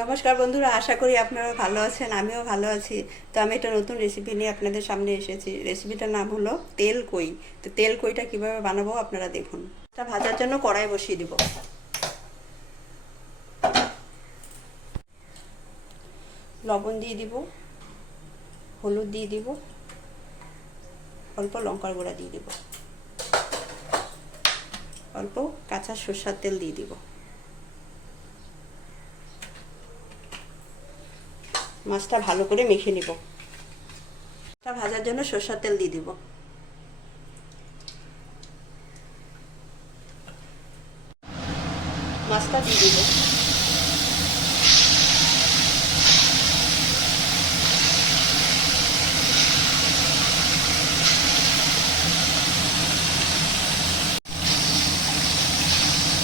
নমস্কার বন্ধুরা, আশা করি আপনারা ভালো আছেন। আমিও ভালো আছি। তো আমি একটা নতুন রেসিপি নিয়ে আপনাদের সামনে এসেছি। রেসিপিটার নাম হলো তেল কই। তো তেল কইটা কিভাবে বানাবো আপনারা দেখুন। এটা ভাজার জন্য কড়াই বসিয়ে দিব। লবণ দিয়ে দিব, হলুদ দিয়ে দিব, অল্প লঙ্কার গুঁড়া দিয়ে দিব, অল্প কাঁচা সরষের তেল দিয়ে দিব। মাছটা ভালো করে মেখে নিব। এটা ভাজার জন্য সরষের তেল দিয়ে দিব। মাছটা দিয়ে দিব।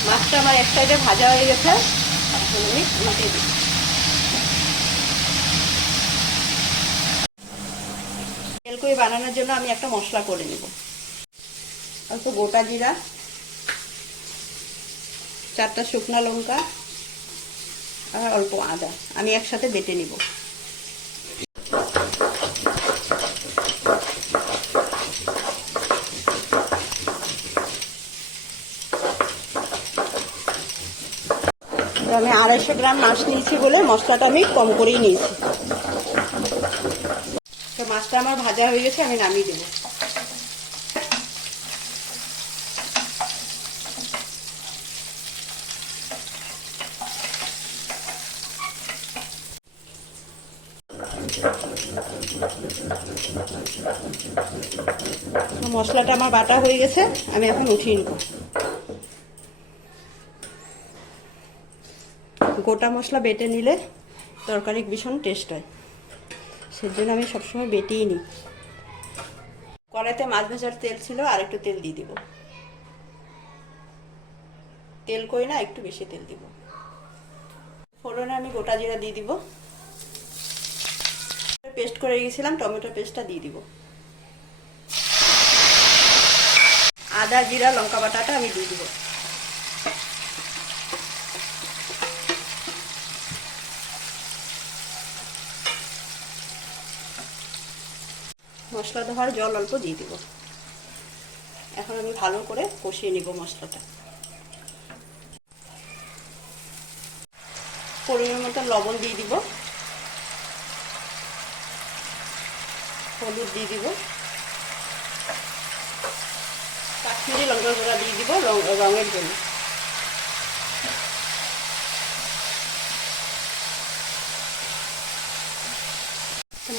মাছটা আমার এক সাইডে ভাজা হয়ে গেছে, এখন আমি উল্টে দিই। তেল কই বানানোর জন্য আমি একটা মশলা করে নেব। অল্প গোটা জিরা, 4টা শুকনো লঙ্কা আর অল্প আদা আমি একসাথে বেটে নিব। আমি 250 গ্রাম মাছ নিয়েছি বলে মশলাটা আমি কম করেই নিয়েছি। তো মাছটা আমার ভাজা হয়ে গেছে, আমি নামিয়ে দেব। মশলাটা আমার বাটা হয়ে গেছে, আমি এখন উঠিয়ে নেব। গোটা মশলা বেটে নিলে তরকারি ভীষণ টেস্ট হয়, সেজন্য আমি সবসময় বেটেই নিই। কড়াইতে মাছ ভাজার তেল ছিল, আর একটু তেল দিয়ে দিব। তেল কই না, একটু বেশি তেল দিব। ফোড়নে আমি গোটা জিরা দিয়ে দিব। পেস্ট করে গেছিলাম টমেটো পেস্টটা দিয়ে দিব। আদা জিরা লঙ্কা বাটাটা আমি দিয়ে দিব। মশলা ধোয়ার জল অল্প দিয়ে দিব। এখন আমি ভালো করে কষিয়ে নিব মশলাটা। পরিমাণ মতো লবণ দিয়ে দিব, হলুদ দিয়ে দিব, কাশ্মীরি লঙ্কার গুঁড়া দিয়ে দিব রঙের জন্য।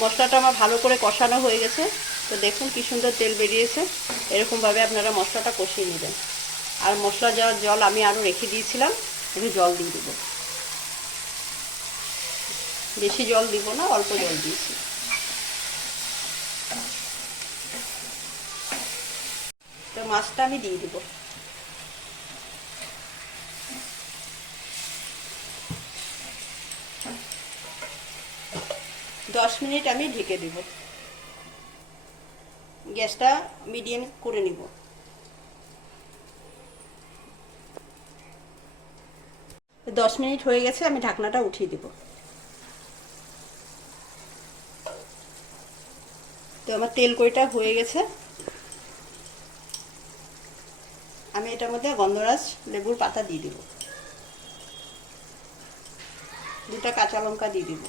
মশলাটা আমার ভালো করে কষানো হয়ে গেছে। তো দেখুন কি সুন্দর তেল বেরিয়েছে। এরকমভাবে আপনারা মশলাটা কষিয়ে নেবেন। আর মশলা যাওয়ার জল আমি আরও রেখে দিয়েছিলাম, একটু জল দিয়ে দেবো। বেশি জল দিব না, অল্প জল দিয়েছি। তো মাছটা আমি দিয়ে দিব। দশ মিনিট আমি ঢেকে দিব। গ্যাসটা মিডিয়াম করে নিব। 10 মিনিট হয়ে গেছে, আমি ঢাকনাটা উঠিয়ে দিব। তো আমার তেল কইটা হয়ে গেছে। আমি এটার মধ্যে গন্ধরাজ লেবুর পাতা দিয়ে দিব। 2টা কাঁচা লঙ্কা দিয়ে দিব।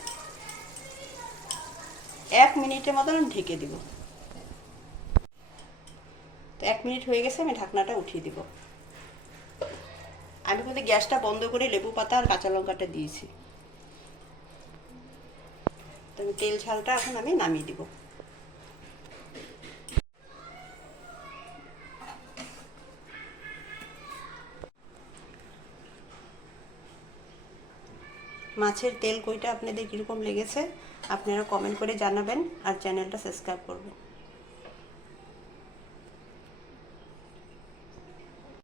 1 মিনিটের মতন ঢেকে দিব। তো 1 মিনিট হয়ে গেছে, আমি ঢাকনাটা উঠিয়ে দিব। আমি কিন্তু গ্যাসটা বন্ধ করে লেবু পাতা আর কাঁচা লঙ্কাটা দিয়েছি। তো তেল ঝালটা এখন আমি নামিয়ে দিব। মাছের তেল কইটা আপনাদের কীরকম লেগেছে আপনারা কমেন্ট করে জানাবেন, আর চ্যানেলটা সাবস্ক্রাইব করবেন।